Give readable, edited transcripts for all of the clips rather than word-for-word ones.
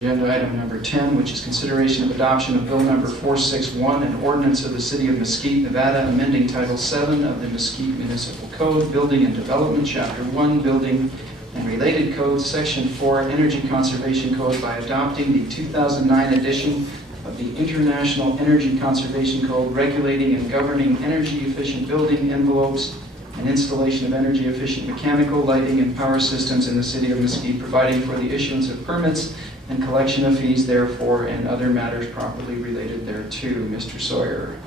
Agenda item number 10, which is consideration of adoption of bill number 461, an ordinance of the City of Mesquite, Nevada, amending Title 7 of the Mesquite Municipal Code, Building and Development, Chapter 1, Building and Related Codes, Section 4, Energy Conservation Code by adopting the 2009 edition of the International Energy Conservation Code, regulating and governing energy-efficient building envelopes and installation of energy-efficient mechanical, lighting, and power systems in the City of Mesquite, providing for the issuance of permits and collection of fees therefore, and other matters properly related thereto. Mr. Sawyer.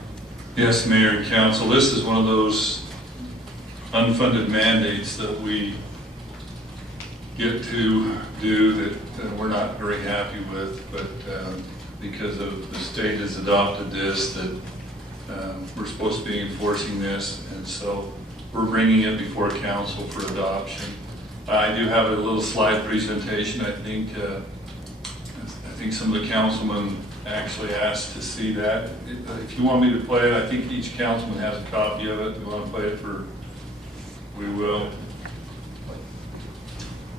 Yes, Mayor and Council, this is one of those unfunded mandates that we get to do that we're not very happy with, but because of the state has adopted this, that we're supposed to be enforcing this, and so we're bringing it before Council for adoption. I do have a little slide presentation. I think some of the councilmen actually asked to see that. If you want me to play it, I think each councilman has a copy of it. If you want to play it we will.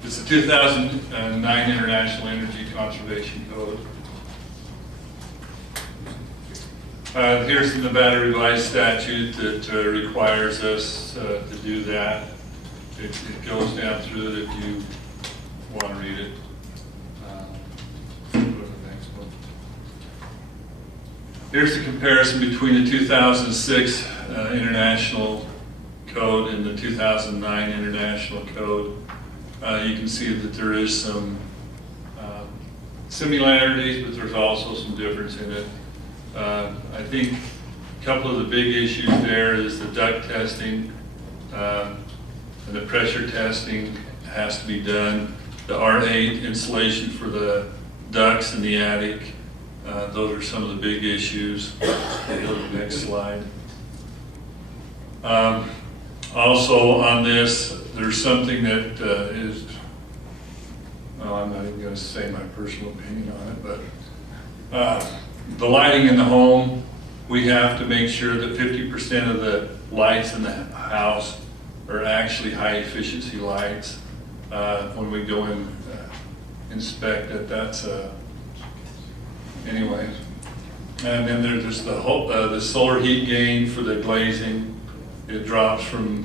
It's the 2009 International Energy Conservation Code. Here's the Nevada revised statute that requires us to do that. It goes down through it if you want to read it. Here's the comparison between the 2006 International Code and the 2009 International Code. You can see that there is some similarities, but there's also some difference in it. I think a couple of the big issues there is the duct testing and the pressure testing has to be done. The R8 insulation for the ducts in the attic. Those are some of the big issues. Go to the next slide. Also on this, there's something that is, well, I'm not even going to say my personal opinion on it, but the lighting in the home, we have to make sure that 50% of the lights in the house are actually high efficiency lights. When we go and inspect it, that's anyway. And then there's the solar heat gain for the glazing. It drops from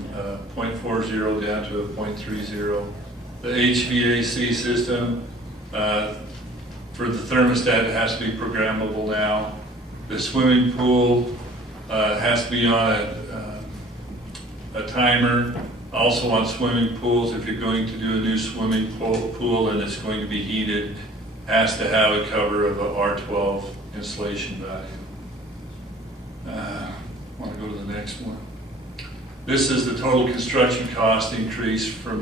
0.40 down to a 0.30. The HVAC system, for the thermostat, it has to be programmable now. The swimming pool has to be on a timer. Also on swimming pools, if you're going to do a new swimming pool and it's going to be heated, has to have a cover of a R12 insulation value. I want to go to the next one. This is the total construction cost increase for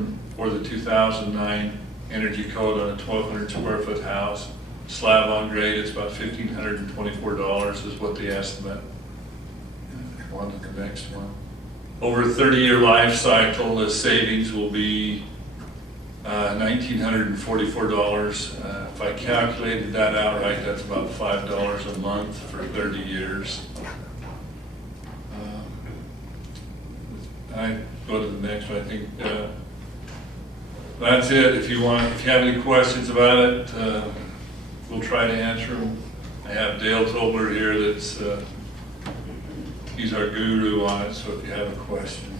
the 2009 Energy Code on a 1,200 square foot house. Slab on grade, it's about $1,524 is what the estimate. On to the next one. Over a 30-year life cycle, the savings will be $1,944. If I calculated that outright, that's about $5 a month for 30 years. I go to the next one. I think that's it. If you have any questions about it, we'll try to answer them. I have Dale Tobler here. He's our guru on it. So if you have a question,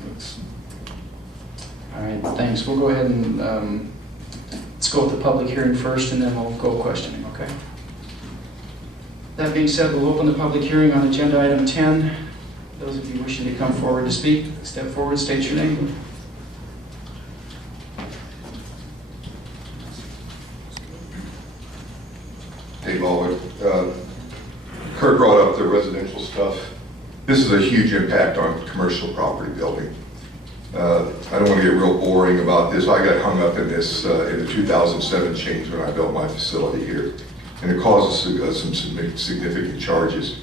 All right, thanks. We'll go ahead and let's go with the public hearing first, and then we'll go questioning, okay? That being said, we'll open the public hearing on agenda item 10. Those of you wishing to come forward to speak, step forward, state your name. Dave Baldwin. Kurt brought up the residential stuff. This is a huge impact on commercial property building. I don't want to get real boring about this. I got hung up in this in the 2007 change when I built my facility here, and it causes some significant charges.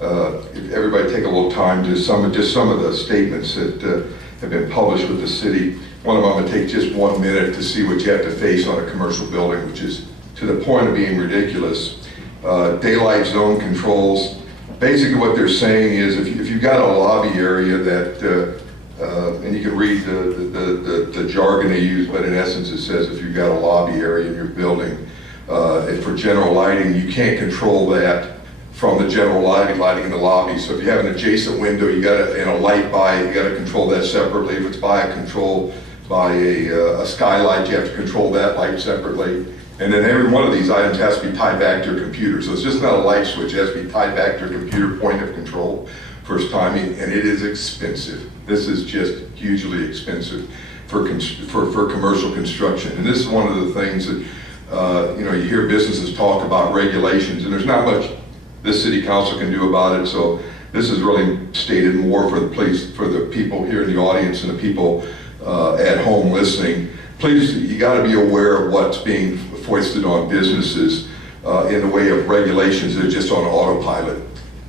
If everybody take a little time to just some of the statements that have been published with the city. One of them, I'm going to take just 1 minute to see what you have to face on a commercial building, which is to the point of being ridiculous. Daylight zone controls. Basically what they're saying is if you've got a lobby area that and you can read the jargon they use, but in essence it says if you've got a lobby area in your building for general lighting, you can't control that from the general lighting in the lobby. So if you have an adjacent window, you got to, and a light by it, you got to control that separately. If it's by a skylight, you have to control that light separately. And then every one of these items has to be tied back to your computer. So it's just not a light switch, it has to be tied back to your computer point of control first time, and it is expensive. This is just hugely expensive for commercial construction. And this is one of the things that, you hear businesses talk about regulations, and there's not much this city council can do about it. So this is really stated more for the people here in the audience and the people at home listening. Please, you got to be aware of what's being foisted on businesses in the way of regulations that are just on autopilot.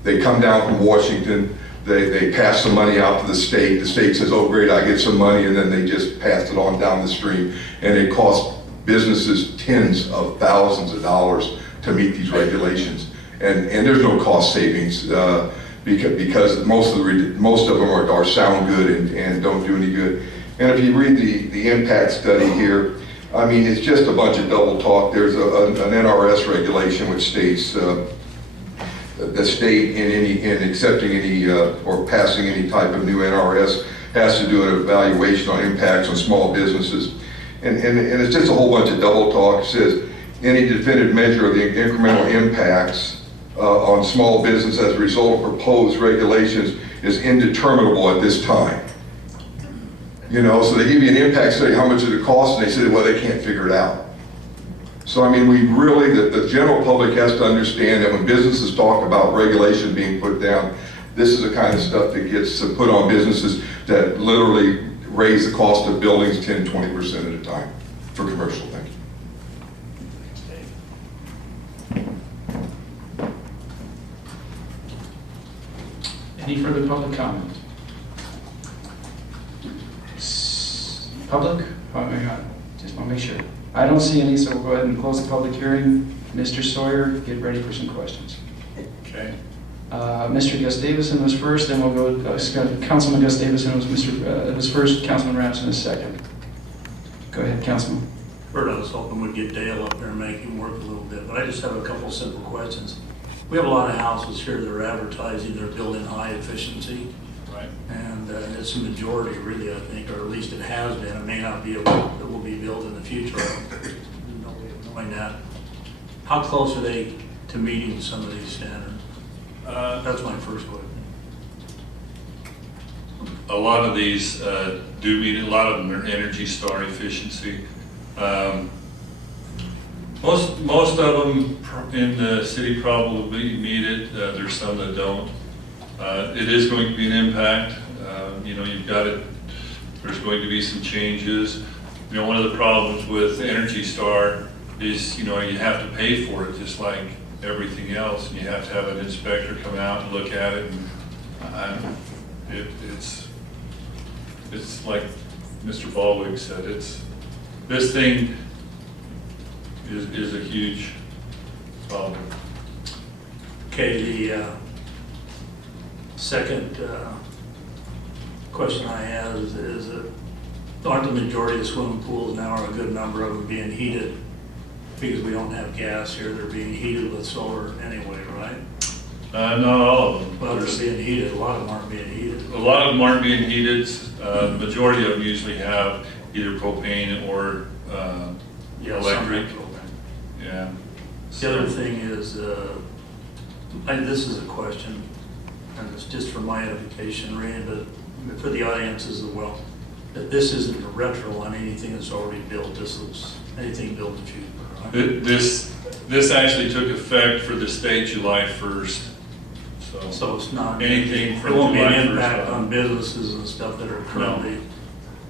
They come down from Washington, they pass some money out to the state says, oh great, I get some money, and then they just pass it on down the stream, and it costs businesses tens of thousands of dollars to meet these regulations. And there's no cost savings because most of them are sound good and don't do any good. And if you read the impact study here, I mean, it's just a bunch of double talk. There's an NRS regulation which states the state in accepting any or passing any type of new NRS has to do an evaluation on impacts on small businesses. And it's just a whole bunch of double talk. It says any definitive measure of the incremental impacts on small business as a result of proposed regulations is indeterminable at this time. So they give you an impact study, how much it costs, and they say, well, they can't figure it out. So I mean, the general public has to understand that when businesses talk about regulation being put down, this is the kind of stuff that gets put on businesses that literally raise the cost of buildings 10, 20% at a time for commercial. Thank you. Any further public comment? Public? Oh my God, just want to make sure. I don't see any, so we'll go ahead and close the public hearing. Mr. Sawyer, get ready for some questions. Okay. Mr. Gus Davison was first, then we'll go, Councilman Gus Davison was first, Councilman Rapson is second. Go ahead, Councilman. First, I was hoping we'd get Dale up there and make him work a little bit, but I just have a couple simple questions. We have a lot of houses here that are advertising they're building high efficiency. Right. And it's a majority, really, I think, or at least it has been. It may not be it will be built in the future. There's no way of knowing that. How close are they to meeting some of these standards? That's my first question. A lot of these do meet, a lot of them are Energy Star efficiency. Most of them in the city probably meet it. There's some that don't. It is going to be an impact. You've got it. There's going to be some changes. One of the problems with Energy Star is, you have to pay for it just like everything else, and you have to have an inspector come out and look at it. And it's like Mr. Baldwin said. This thing is a huge problem. Okay, the second question I have is that aren't the majority of swimming pools now, or a good number of them, being heated because we don't have gas here? They're being heated with solar anyway, right? Not all of them. Well, they're being heated. A lot of them aren't being heated. A lot of them aren't being heated. The majority of them usually have either propane or electric. Yeah. The other thing is, this is a question, and it's just for my edification, Rand, but for the audience as well, that this isn't a retro on anything that's already built. This is anything built in the future, right? This actually took effect for the state July 1st. So it's not anything from it won't be July an 1st impact on. on businesses and stuff that are currently,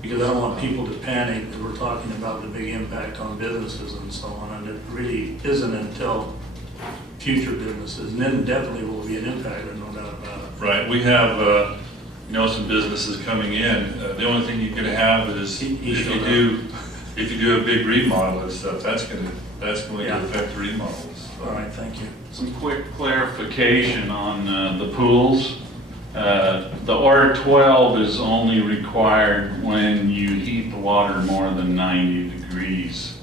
because I don't want people to panic because we're talking about the big impact on businesses and so on, and it really isn't until future businesses, and then definitely will be an impact, there's no doubt about it. Right. We have some businesses coming in. The only thing you could have is if you do a big remodel and stuff, that's going to affect the remodels. All right, thank you. Some quick clarification on the pools. The R12 is only required when you heat the water more than 90 degrees.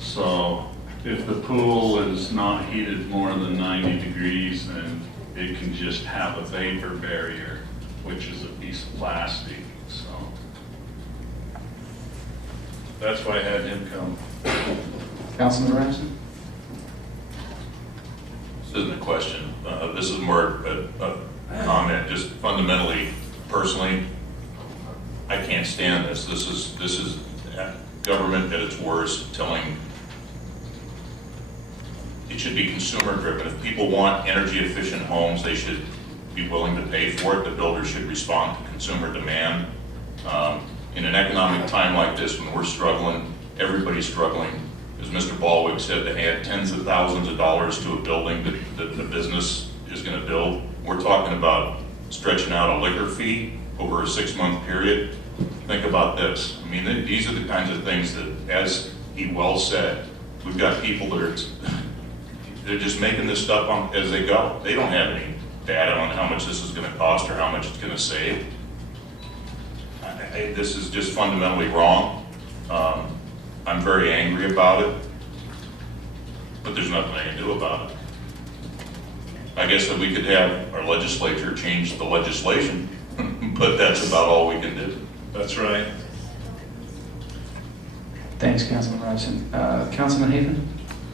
So if the pool is not heated more than 90 degrees, then it can just have a vapor barrier, which is a piece of plastic, so. That's why I had him come. Councilman Ramsey? This isn't a question. This is more a comment. Just fundamentally, personally, I can't stand this. This is government at its worst, telling. It should be consumer driven. If people want energy efficient homes, they should be willing to pay for it. The builders should respond to consumer demand. In an economic time like this, when we're struggling, everybody's struggling. As Mr. Baldwin said, to add tens of thousands of dollars to a building that the business is going to build. We're talking about stretching out a liquor fee over a 6-month period. Think about this. I mean, these are the kinds of things that, as he well said, we've got people that are, they're just making this stuff on as they go. They don't have any data on how much this is going to cost or how much it's going to save. This is just fundamentally wrong. I'm very angry about it, but there's nothing I can do about it. I guess that we could have our legislature change the legislation, but that's about all we can do. That's right. Thanks, Councilman Robinson. Councilman Haven?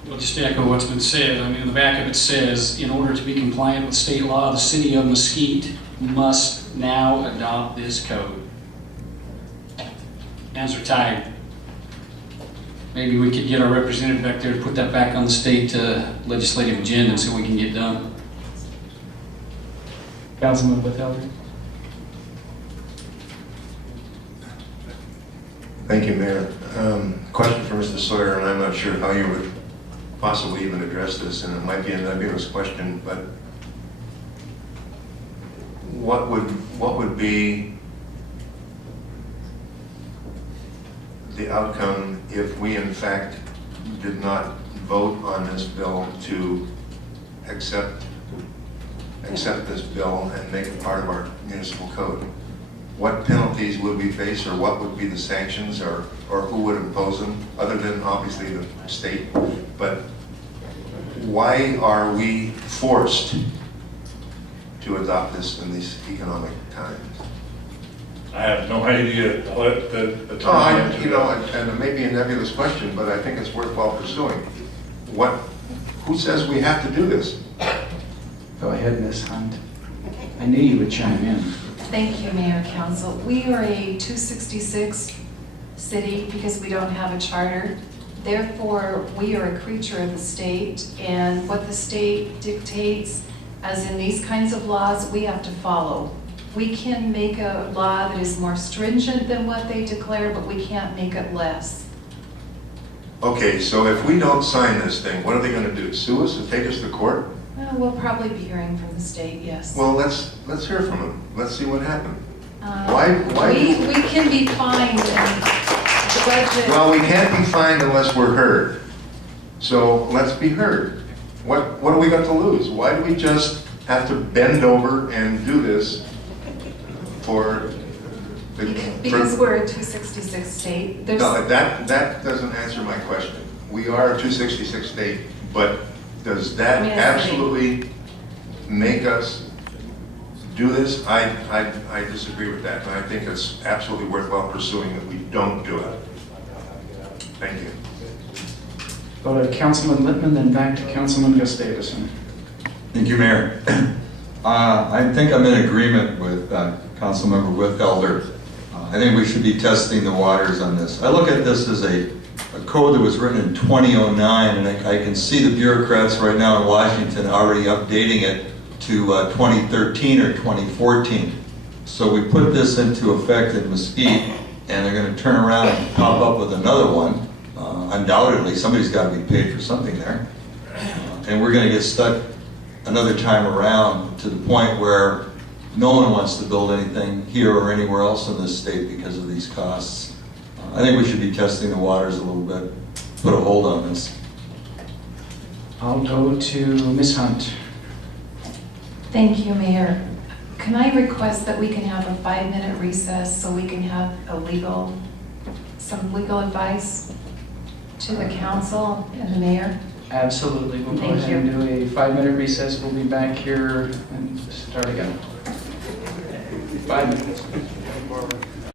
Well, just to echo what's been said, I mean, in the back of it says, in order to be compliant with state law, the city of Mesquite must now adopt this code. Hands are tied. Maybe we could get our representative back there to put that back on the state legislative agenda and see what we can get done. Councilman Withfelder? Thank you, Mayor. Question for Mr. Sawyer, and I'm not sure how you would possibly even address this, and it might be a nebulous question, but what would be the outcome if we in fact did not vote on this bill to accept this bill and make it part of our municipal code? What penalties would we face, or what would be the sanctions, or who would impose them, other than obviously the state? But why are we forced to adopt this in these economic times? I have no idea. I'll let the Oh, attorney you know, and it may be a nebulous question, but I think it's worthwhile pursuing. Who says we have to do this? Go ahead, Ms. Hunt. I knew you would chime in. Thank you, Mayor, Council. We are a 266 city because we don't have a charter. Therefore, we are a creature of the state, and what the state dictates, as in these kinds of laws, we have to follow. We can make a law that is more stringent than what they declare, but we can't make it less. Okay, so if we don't sign this thing, what are they going to do? Sue us and take us to court? We'll probably be hearing from the state, yes. Well, let's hear from them. Let's see what happened. We can be fined and the budget. Well, we can't be fined unless we're heard. So let's be heard. What do we got to lose? Why do we just have to bend over and do this for the... Because we're a 266 state. No, that doesn't answer my question. We are a 266 state, but does that absolutely make us do this? I disagree with that, and I think it's absolutely worthwhile pursuing that we don't do it. Thank you. Go to Councilman Littman, then back to Councilman Gustavson. Thank you, Mayor. I think I'm in agreement with Councilmember Withfelder. I think we should be testing the waters on this. I look at this as a code that was written in 2009, and I can see the bureaucrats right now in Washington already updating it to 2013 or 2014. So we put this into effect in Mesquite, and they're going to turn around and pop up with another one. Undoubtedly, somebody's got to be paid for something there. And we're going to get stuck another time around to the point where no one wants to build anything here or anywhere else in this state because of these costs. I think we should be testing the waters a little bit, put a hold on this. I'll go to Ms. Hunt. Thank you, Mayor. Can I request that we can have a 5-minute recess so we can have some legal advice to the council and the mayor? Absolutely. We'll go Thank ahead and do a 5-minute recess. We'll be back here and start again. 5 minutes.